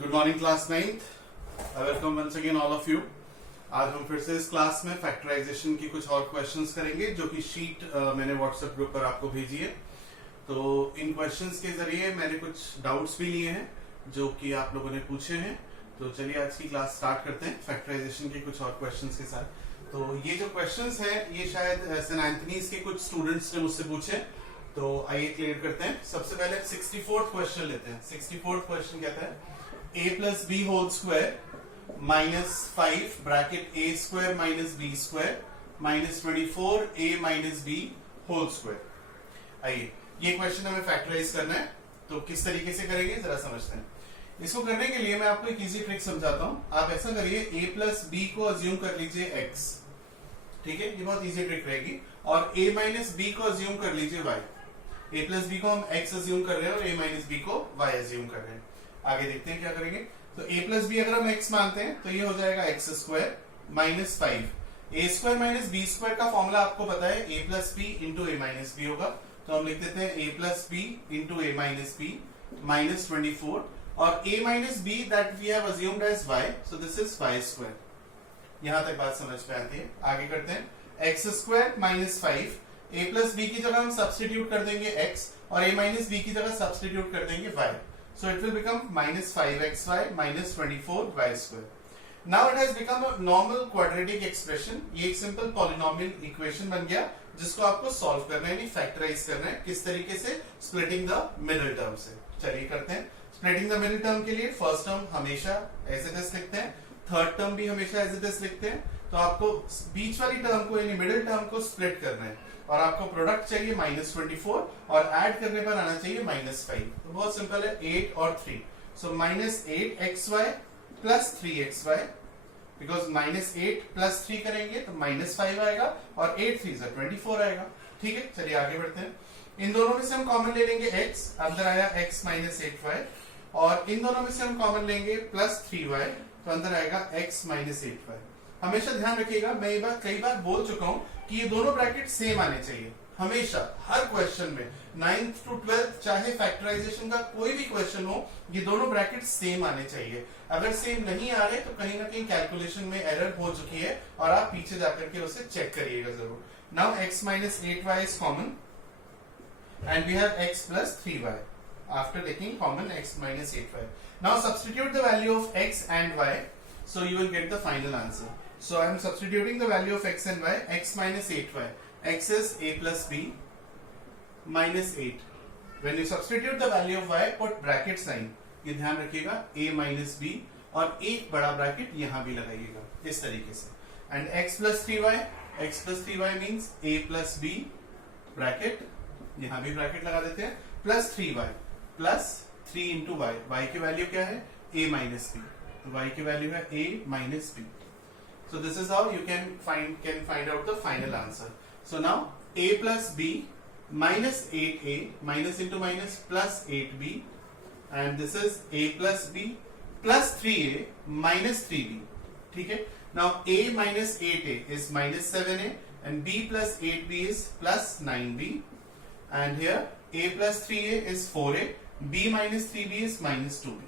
Good morning class ninth. Welcome once again all of you. आज हम फिर से इस क्लास में फैक्टराइजेशन की कुछ और क्वेश्चंस करेंगे जो कि शीट मैंने व्हाट्सएप ग्रुप पर आपको भेजी है। तो इन क्वेश्चंस के जरिए मैंने कुछ डाउट्स भी लिए हैं जो कि आप लोगों ने पूछे हैं। तो चलिए आज की क्लास स्टार्ट करते हैं फैक्टराइजेशन के कुछ और क्वेश्चंस के साथ। तो ये जो क्वेश्चंस हैं ये शायद सेंट एंथनीज के कुछ स्टूडेंट्स ने मुझसे पूछे, तो आइए क्लियर करते हैं। सबसे पहले 64th क्वेश्चन लेते हैं। 64th क्वेश्चन कहता है a plus b whole square minus 5 bracket a square minus b square minus 24 a minus b whole square। आइए ये क्वेश्चन हमें फैक्टराइज करना है, तो किस तरीके से करेंगे जरा समझते हैं। इसको करने के लिए मैं आपको एक इजी ट्रिक समझाता हूं। आप ऐसा करिए a plus b को अज्यूम कर लीजिए x, ठीक है, ये बहुत इजी ट्रिक रहेगी। और a minus b को अज्यूम कर लीजिए y। a plus b को हम x अज्यूम कर रहे हैं और a minus b को y अज्यूम कर रहे हैं। आगे देखते हैं क्या करेंगे। तो a प्लस बी अगर हम x मानते हैं तो ये हो जाएगा X square minus 5। A square minus B square का फॉर्मूला आपको पता है, a plus B into A minus B होगा। तो हम लिख देते हैं a plus B into A minus B minus 24 और a minus B that we have assumed as y, so this is y square. यहां तक बात समझ में आती है। आगे करते हैं X square minus 5। a plus B की जगह हम सब्सटीट्यूट कर देंगे x और a माइनस बी की जगह सब्सटीट्यूट कर देंगे y। So it will become minus 5xy minus 24y square. Now it has become a normal quadratic expression. ये एक सिंपल पॉलिनोमियल इक्वेशन बन गया जिसको आपको सॉल्व करना है, फैक्टराइज करना है। किस तरीके से? स्प्लिटिंग द मिडिल टर्म से। चलिए करते हैं। स्प्लिटिंग द मिडिल टर्म के लिए फर्स्ट टर्म हमेशा एज इट इज लिखते हैं, थर्ड टर्म भी हमेशा एज इट इज लिखते हैं। तो आपको बीच वाली टर्म को यानी मिडिल टर्म को स्प्लिट करना है और आपको प्रोडक्ट चाहिए माइनस 24 और ऐड करने पर आना चाहिए माइनस 5। तो बहुत सिंपल है, 8 और 3। So minus 8xy plus 3xy, because minus 8 plus 3 करेंगे तो माइनस 5 आएगा और 8 3 से 24 आएगा। ठीक है, चलिए आगे बढ़ते हैं। इन दोनों में से हम कॉमन ले लेंगे x, अंदर आया x माइनस 8y, और इन दोनों में से हम कॉमन लेंगे प्लस 3y, तो अंदर आएगा x माइनस 8y। हमेशा ध्यान रखिएगा, मैं ये बात कई बार बोल चुका हूं कि ये दोनों ब्रैकेट सेम आने चाहिए हमेशा, हर क्वेश्चन में 9th to 12th चाहे फैक्टराइजेशन का कोई भी क्वेश्चन हो, ये दोनों ब्रैकेट सेम आने चाहिए। अगर सेम नहीं आ रहे तो कहीं ना कहीं कैलकुलेशन में एरर हो चुकी है और आप पीछे जाकर के उसे चेक करिएगा जरूर। Now x minus 8y is common and we have x plus 3y after taking common x minus 8y. Now substitute the value of x and y, so you will get the final answer. So I am substituting the value of x and y. X minus 8y. X is a plus b minus 8. When you substitute the value of y, put bracket sign. ये ध्यान रखिएगा, a minus b और एक बड़ा bracket यहाँ भी लगाइएगा इस तरीके से। And x plus 3y. X plus 3y means a plus b bracket, यहाँ भी ब्रैकेट लगा देते हैं, plus 3y plus 3 into y. y की वैल्यू क्या है? a minus b. तो y की वैल्यू है a minus b. So this is how you can find out the final answer. So now a plus b minus 8a minus into minus plus 8b, and this is a plus b plus 3a minus 3b. ठीक है? Now a minus 8a is minus 7a and b plus 8b is plus 9b, and here a plus 3a is 4a, b minus 3b is minus 2b.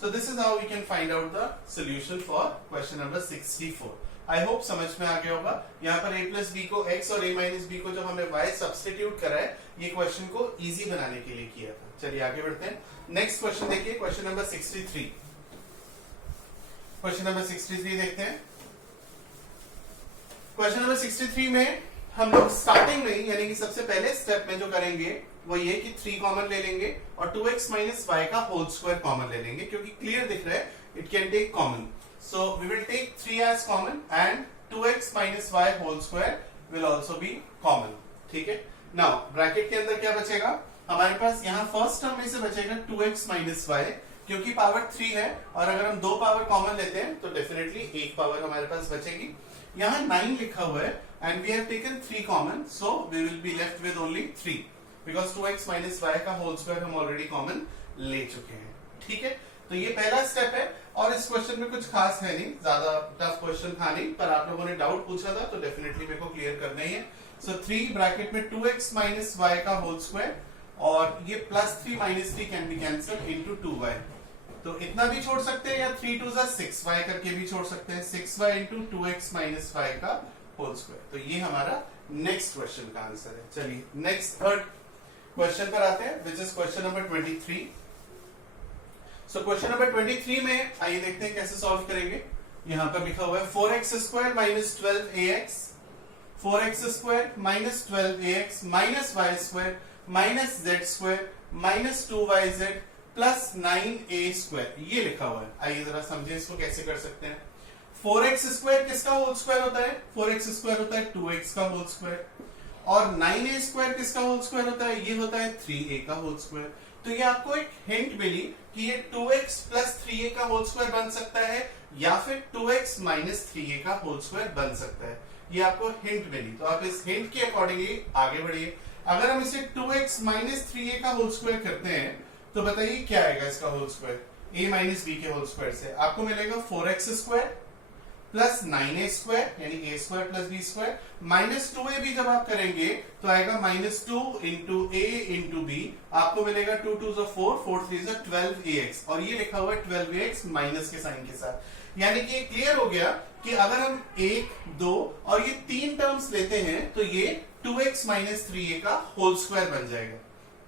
So this is how we can find out the solution for question number 64. I hope समझ में आ गया होगा। यहाँ पर a plus b को x और a minus b को जो हमने y सब्स्टिट्यूट करा है, ये क्वेश्चन को इजी बनाने के लिए किया था। चलिए आगे बढ़ते हैं। नेक्स्ट क्वेश्चन देखिए, क्वेश्चन नंबर 63। क्वेश्चन नंबर 63 देखते हैं। क्वेश्चन नंबर 63 में हम लोग स्टार्टिंग में यानी कि सबसे पहले स्टेप में जो करेंगे वो ये कि 3 कॉमन ले लेंगे और 2x माइनस y का होल स्क्वायर कॉमन ले लेंगे, क्योंकि क्लियर दिख रहा है it can take common. So we will take 3 as common and 2x minus y whole square will also be common. ठीक है, नाउ ब्रैकेट के अंदर क्या बचेगा हमारे पास? यहाँ फर्स्ट टर्म में से बचेगा 2x माइनस y, क्योंकि पावर 3 है और अगर हम 2 पावर कॉमन लेते हैं तो डेफिनेटली 1 पावर हमारे पास बचेगी। यहाँ 9 लिखा हुआ है and we have taken 3 common, so we will be left with only 3 because 2x minus y का होल स्क्वायर हम ऑलरेडी कॉमन ले चुके हैं। ठीक है, तो ये पहला स्टेप है और इस क्वेश्चन में कुछ खास है नहीं, ज्यादा टफ क्वेश्चन था नहीं, पर आप लोगों ने डाउट पूछा था तो डेफिनेटली मेरे को क्लियर करना ही है। सो 3 ब्रैकेट में 2x minus y का होल स्क्वायर और ये plus 3 minus 3 can be cancel into 2y। तो इतना भी छोड़ सकते हैं या 3 2 6y करके भी छोड़ सकते हैं, 6y इंटू 2x माइनस 5 का होल स्क्वायर। तो ये हमारा नेक्स्ट क्वेश्चन का आंसर है। चलिए नेक्स्ट थर्ड क्वेश्चन पर आते हैं, which is question number 23। So question number 23 में आइए देखते हैं कैसे सॉल्व करेंगे। यहां पर लिखा हुआ है 4x square minus 12ax, 4x square minus 12ax minus y square minus z square minus 2yz plus 9a square, ये लिखा हुआ है। आइए जरा समझें इसको कैसे कर सकते हैं। 4x स्क्वायर किसका होल स्क्वायर होता है? 4x स्क्वायर होता है 2x का होल स्क्वायर, और 9a स्क्वायर किसका होल स्क्वायर होता है? ये होता है 3a का होल स्क्वायर। तो ये आपको एक हिंट मिली कि ये 2x प्लस 3a का होल स्क्वायर बन सकता है या फिर 2x माइनस 3a का होल स्क्वायर बन सकता है। ये आपको हिंट मिली, तो आप इस हिंट के अकॉर्डिंगली आगे बढ़िए। अगर हम इसे 2x माइनस 3a का होल स्क्वायर करते हैं तो बताइए क्या आएगा इसका whole square? a minus b के होल स्क्वायर से आपको मिलेगा 4x square plus 9a square यानी a square plus b square minus 2a भी जब आप करेंगे तो आएगा minus 2 into a into b, आपको मिलेगा 2 2 4 4 3 12ax, और ये लिखा हुआ है 12ax माइनस के साइन के साथ। यानी कि क्लियर हो गया कि अगर हम 1 2 और ये 3 टर्म्स लेते हैं तो ये 2x माइनस 3a का होल स्क्वायर बन जाएगा।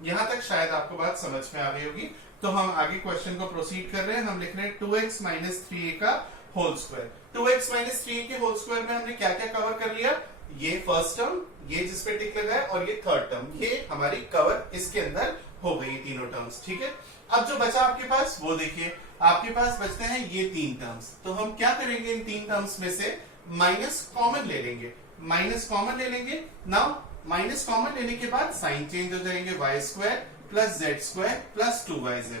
यहां तक शायद आपको बात समझ में आ गई होगी। तो हम आगे क्वेश्चन को प्रोसीड कर रहे हैं। हम लिख रहे हैं 2x माइनस 3a का whole square. 2x minus 3a के होल स्क्वायर में हमने क्या क्या कवर कर लिया? ये फर्स्ट टर्म, ये जिसपे टिक लगा है, और ये थर्ड टर्म, ये हमारी कवर इसके अंदर हो गई तीनों टर्म्स। ठीक है, अब जो बचा आपके पास वो देखिए, आपके पास बचते हैं ये 3 टर्म्स। तो हम क्या करेंगे, इन 3 टर्म्स में से माइनस कॉमन ले लेंगे, माइनस कॉमन ले लेंगे। नाउ माइनस कॉमन लेने के बाद साइन चेंज हो जाएंगे, y square plus z square plus 2yz।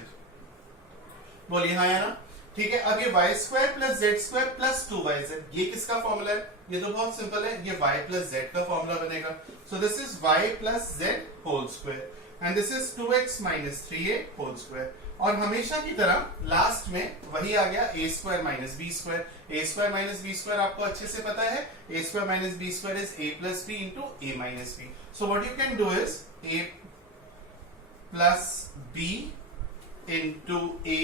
बोलिए हाँ या ना? ठीक है, अब ये y square plus z square plus 2yz, ये किसका फॉर्मूला है? ये तो बहुत सिंपल है, ये y प्लस z का फॉर्मूला बनेगा। So this is y plus z whole square and this is 2x minus 3a whole square. और हमेशा की तरह लास्ट में वही आ गया a square minus b square. a square minus b square आपको अच्छे से पता है, a square minus b square is a plus b into a minus b। So what you can do is a plus b into a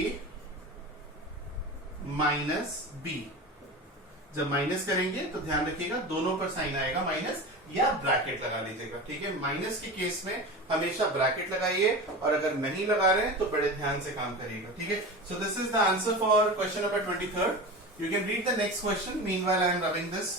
minus b। जब minus करेंगे तो ध्यान रखिएगा दोनों पर साइन आएगा माइनस, या ब्रैकेट लगा लीजिएगा। ठीक है, माइनस के केस में हमेशा ब्रैकेट लगाइए, और अगर नहीं लगा रहे हैं तो बड़े ध्यान से काम करिएगा। ठीक है, so this is the answer for question number 23। You can read the next question, meanwhile I am rubbing this.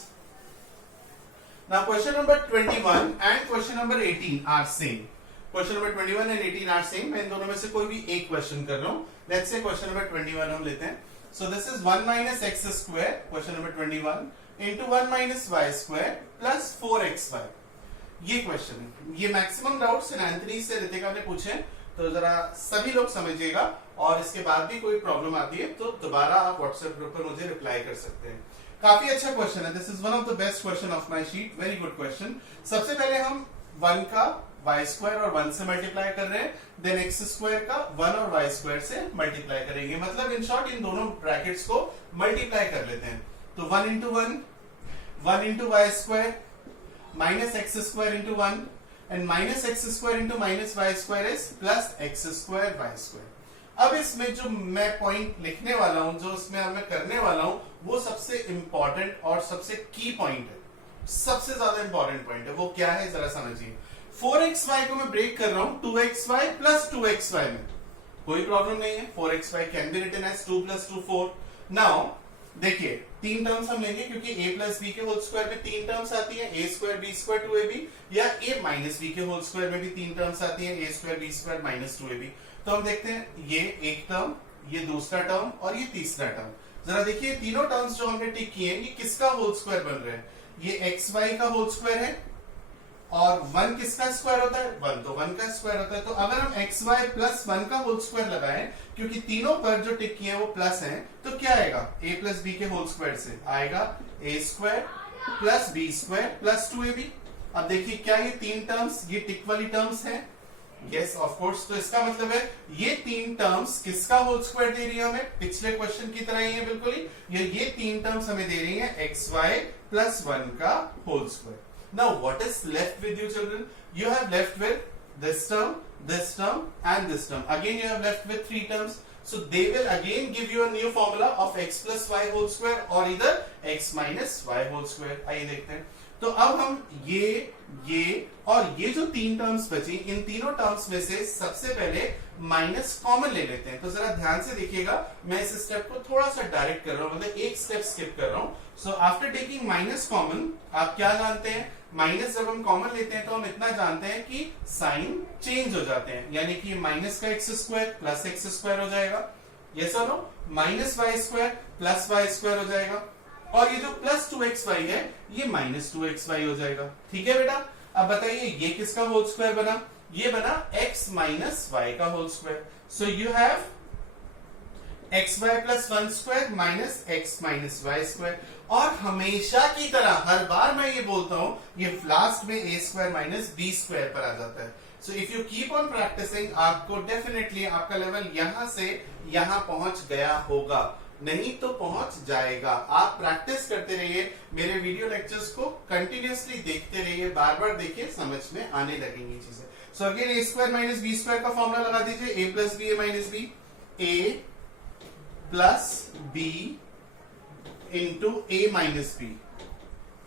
Now question number 21 and question number 18 are same. Question number 21 and 18 are same. मैं इन दोनों में से कोई भी एक question कर रहा हूं। लेट्स से क्वेश्चन नंबर 21 हम लेते हैं। So this is 1 minus X square, question number 21 into 1 minus Y square plus 4xy। ये क्वेश्चन है, ये मैक्सिमम डाउट्स एंथनी से रितिका ने पूछे, तो जरा सभी लोग समझिएगा, और इसके बाद भी कोई प्रॉब्लम आती है तो दोबारा आप व्हाट्सएप ग्रुप पर मुझे रिप्लाई कर सकते हैं। काफी अच्छा क्वेश्चन है, this is one of the best question of my sheet, very good question. सबसे पहले हम 1 का y स्क्वायर और 1 से मल्टीप्लाई कर रहे हैं, देन x स्क्वायर का 1 और y स्क्वायर से मल्टीप्लाई करेंगे। मतलब इन शॉर्ट इन दोनों ब्रैकेट्स को मल्टीप्लाई कर लेते हैं। तो 1 into 1 into Y square minus X square into 1 and minus X square into minus Y square is plus X square Y square. अब इसमें जो मैं पॉइंट लिखने वाला हूं, जो इसमें मैं करने वाला हूं, वो सबसे इंपॉर्टेंट और सबसे की पॉइंट है, सबसे ज्यादा इंपॉर्टेंट पॉइंट है। वो क्या है जरा समझिए। 4xy को मैं ब्रेक कर रहा हूं 2xy प्लस 2xy में, कोई प्रॉब्लम नहीं है। 4xy can be written as 2 plus 2 4। Now देखिए 3 टर्म्स हम लेंगे क्योंकि a प्लस बी के होल स्क्वायर में 3 टर्म्स आती है, a square B square 2ab, या a माइनस बी के होल स्क्वायर में भी 3 टर्म्स आती है, a square B square minus 2ab। तो हम देखते हैं ये एक टर्म, ये दूसरा टर्म और ये तीसरा टर्म। जरा देखिए तीनों टर्म्स जो हमने टिक किए हैं ये किसका होल स्क्वायर बन रहे हैं? ये xy का होल स्क्वायर है, और 1 किसका स्क्वायर होता है? 1 तो 1 का स्क्वायर होता है। तो अगर हम xy प्लस 1 का होल स्क्वायर लगाएं, क्योंकि तीनों पर जो टिक किए हैं वो प्लस हैं, तो क्या आएगा? a प्लस बी के होल स्क्वायर से आएगा a square plus B square plus 2ab। अब देखिए क्या ये 3 टर्म्स ये टिक वाली टर्म्स हैं? Yes of course. तो इसका मतलब है ये 3 टर्म्स किसका होल स्क्वायर दे रही है हमें? पिछले क्वेश्चन की तरह ही है बिल्कुल ही। ये 3 टर्म्स हमें दे रही है xy प्लस 1 का whole square. Now what is left with you children? You have left with this term and this term. Again you have left with 3 terms. So they will again give you a new formula of x plus y whole square और इधर x minus y whole square। आइए देखते हैं। तो अब हम ये और ये जो तीन टर्म्स बची, इन तीनों टर्म्स में से सबसे पहले माइनस कॉमन ले लेते हैं। तो जरा ध्यान से देखिएगा, मैं इस स्टेप को थोड़ा सा डायरेक्ट कर रहा हूं, मतलब एक स्टेप स्किप कर रहा हूं। So after taking minus common, आप क्या जानते हैं, माइनस जब हम कॉमन लेते हैं तो हम इतना जानते हैं कि साइन चेंज हो जाते हैं, यानी कि माइनस का X square plus X square हो जाएगा, यस और no, minus Y square plus Y square हो जाएगा, और ये जो प्लस 2xy है ये माइनस 2xy हो जाएगा। ठीक है बेटा, अब बताइए ये किसका होल स्क्वायर बना, ये बना x माइनस वाई का whole square. So you have xy plus 1 square minus x minus Y square. और हमेशा की तरह हर बार मैं ये बोलता हूं, ये लास्ट में a square minus b square पर आ जाता है। So if you keep on practising, आपको डेफिनेटली आपका लेवल यहां से यहां पहुंच गया होगा, नहीं तो पहुंच जाएगा। आप प्रैक्टिस करते रहिए, मेरे वीडियो लेक्चर्स को कंटिन्यूअसली देखते रहिए, बार बार देखिए, समझ में आने लगेंगी चीजें। सो अगेन ए स्क्वायर माइनस बी स्क्वायर का फॉर्मूला लगा दीजिए, ए plus B A minus B, A plus B into A minus B,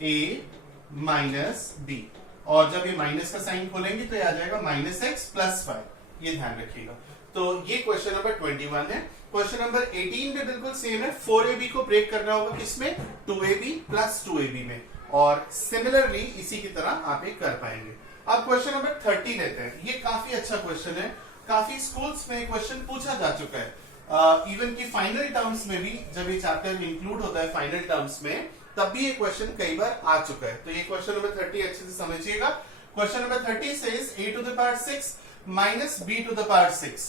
A minus B, और जब ये माइनस का साइन खोलेंगे तो ये आ जाएगा माइनस एक्स प्लस वाई, ये ध्यान रखिएगा। तो ये क्वेश्चन नंबर 21 है। क्वेश्चन नंबर 18 भी बिल्कुल सेम है, 4ab को ब्रेक करना होगा किसमें, 2ab प्लस 2ab में, और सिमिलरली इसी की तरह आप एक कर पाएंगे। अब क्वेश्चन नंबर 30 लेते हैं। ये काफी अच्छा क्वेश्चन है, काफी स्कूल्स में क्वेश्चन पूछा जा चुका है, इवन की फाइनल टर्म्स में भी, जब ये चैप्टर इंक्लूड होता है फाइनल टर्म्स में, तब भी ये क्वेश्चन कई बार आ चुका है। तो ये क्वेश्चन नंबर 30 अच्छे से समझिएगा। Question number 30 says a to the power 6 minus b to the power 6,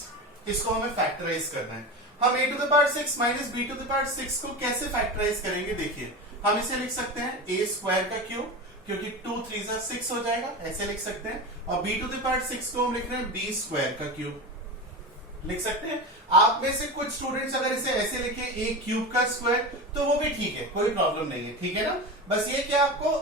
इसको हमें फैक्टराइज करना है। हम a to the power 6 minus b to the power 6 को कैसे फैक्टराइज करेंगे, देखिए हम इसे लिख सकते हैं a स्क्वायर का क्यूब, क्योंकि 2 3 6 हो जाएगा, ऐसे लिख सकते हैं, और b टू द पावर 6 को हम लिख रहे हैं b स्क्वायर का क्यूब, लिख सकते हैं। आप में से कुछ स्टूडेंट्स अगर इसे ऐसे लिखे a क्यूब का स्क्वायर, तो वो भी ठीक है, कोई प्रॉब्लम नहीं है, ठीक है ना। बस ये कि आपको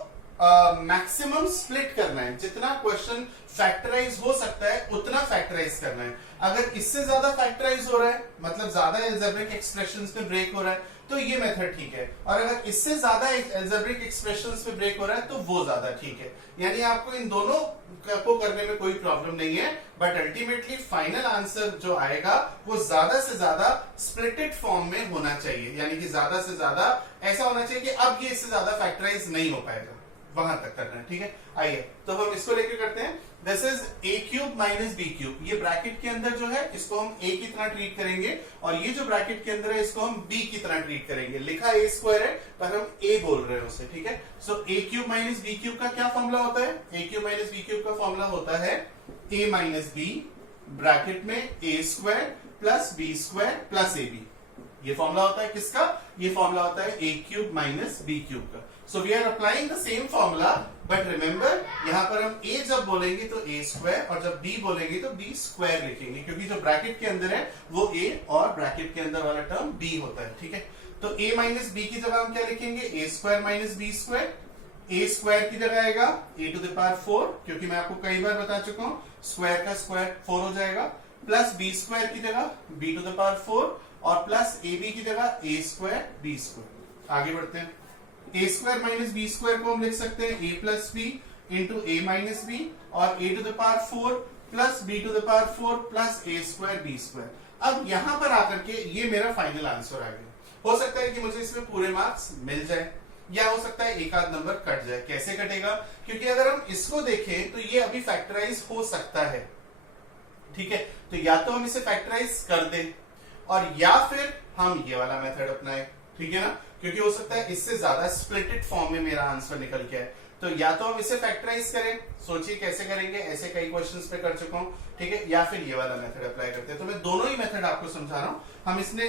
मैक्सिमम स्प्लिट करना है, जितना क्वेश्चन फैक्टराइज हो सकता है उतना फैक्टराइज करना है। अगर इससे ज्यादा फैक्टराइज हो रहा है, मतलब ज्यादा एल्जेब्रिक एक्सप्रेशंस में ब्रेक हो रहा है, तो ये मेथड ठीक है, और अगर इससे ज्यादा एल्जेब्रिक एक्सप्रेशंस में ब्रेक हो रहा है तो वो ज्यादा ठीक है। यानी आपको इन दोनों को करने में कोई प्रॉब्लम नहीं है, बट अल्टीमेटली फाइनल आंसर जो आएगा वो ज्यादा से ज्यादा स्प्लिटेड फॉर्म में होना चाहिए, यानी कि ज्यादा से ज्यादा ऐसा होना चाहिए कि अब ये इससे ज्यादा फैक्टराइज नहीं हो पाएगा, वहां तक करना है, ठीक है। आइए तो हम इसको लेकर करते हैं, this is a cube minus b cube. ये ब्रैकेट के अंदर जो है इसको हम a की तरह ट्रीट करेंगे, और ये जो ब्रैकेट के अंदर है इसको हम b की तरह ट्रीट करेंगे। लिखा a स्क्वायर है पर हम a बोल रहे हैं उसे, ठीक है। So a cube minus b cube का क्या फॉर्मूला होता है, a cube minus b cube का फॉर्मूला होता है a माइनस b ब्रैकेट में a square plus b square plus ab। ये फॉर्मूला होता है किसका, ये फॉर्मूला होता है a cube minus b cube का। So we are applying the same formula, but remember यहाँ पर हम a जब बोलेंगे तो a स्क्वायर, और जब b बोलेंगे तो b स्क्वायर लिखेंगे, क्योंकि जो ब्रैकेट के अंदर है वो a और ब्रैकेट के अंदर वाला टर्म b होता है, ठीक है। तो a माइनस b की जगह हम क्या लिखेंगे, a square minus b square. a square की जगह आएगा a टू द पावर 4, क्योंकि मैं आपको कई बार बता चुका हूँ स्क्वायर का स्क्वायर 4 हो जाएगा, प्लस b स्क्वायर की जगह b टू द पावर 4, और प्लस ab की जगह a स्क्वायर b स्क्वायर। आगे बढ़ते हैं, a square minus b square को हम लिख सकते हैं a plus b into a minus b, और a to the power 4 plus b to the power 4 plus a square b square. अब यहां पर आकर के ये मेरा फाइनल आंसर आ गया। हो सकता है कि मुझे इसमें पूरे मार्क्स मिल जाए, या हो सकता है एक आध नंबर कट जाए। कैसे कटेगा, क्योंकि अगर हम इसको देखें तो ये अभी फैक्टराइज हो सकता है, ठीक है। तो या तो हम इसे फैक्टराइज कर दें, और या फिर हम ये वाला मेथड अपनाएं, ठीक है ना, क्योंकि हो सकता है इससे ज्यादा स्प्लिटेड फॉर्म में मेरा आंसर निकल के आए। तो या तो हम इसे फैक्टराइज करें, सोचिए कैसे करेंगे, ऐसे कई क्वेश्चंस पे कर चुका हूं, ठीक है, या फिर ये वाला मेथड अप्लाई करते हैं। तो मैं दोनों ही मेथड आपको समझा रहा हूं।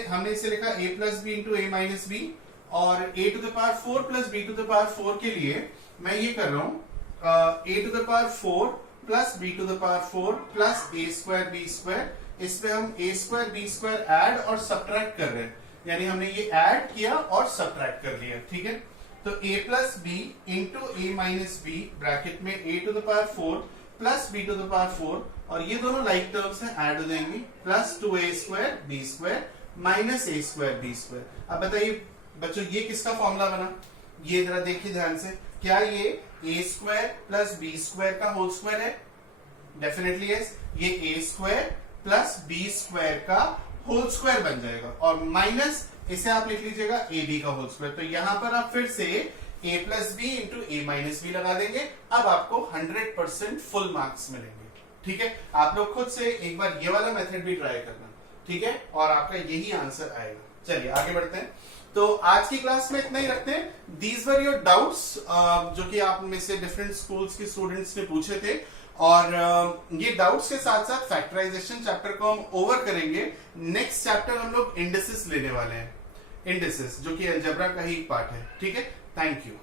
हमने इसे लिखा a plus B into a minus B, और a to the power 4 plus b to the power 4 के लिए मैं ये कर रहा हूं a to the power 4 plus b to the power 4 plus a square b square. इसमें हम a square b square add और सब्ट्रैक्ट कर रहे हैं, यानी हमने ये ऐड किया और सब्ट्रैक्ट कर लिया, ठीक है। तो a plus B into a minus B bracket में a to the power 4 plus b to the power 4, और ये दोनों लाइक टर्म्स हैं, ऐड हो जाएंगी, plus 2a square B square minus a square B square. अब बताइए बच्चों ये किसका फॉर्मूला बना, ये जरा देखिए ध्यान से, क्या ये a square plus B square का होल स्क्वायर है? Definitely yes. ये a square plus B square का होल स्क्वायर बन जाएगा और माइनस इसे आप लिख लीजिएगा ए बी का होल स्क्वायर। तो यहां पर आप फिर से a plus B into A minus B लगा देंगे। अब आपको 100% फुल मार्क्स मिलेंगे। ठीक है, आप लोग खुद से एक बार ये वाला मेथड भी ट्राई करना, ठीक है, और आपका यही आंसर आएगा। चलिए आगे बढ़ते हैं। तो आज की क्लास में इतना ही रखते हैं। दीज वर योर डाउट्स जो कि आप में से डिफरेंट स्कूल्स के स्टूडेंट्स ने पूछे थे, और ये डाउट्स के साथ साथ फैक्टराइजेशन चैप्टर को हम ओवर करेंगे। नेक्स्ट चैप्टर हम लोग इंडिसेस लेने वाले हैं, इंडिसेस जो कि अलजेब्रा का ही पार्ट है। ठीक है, थैंक यू।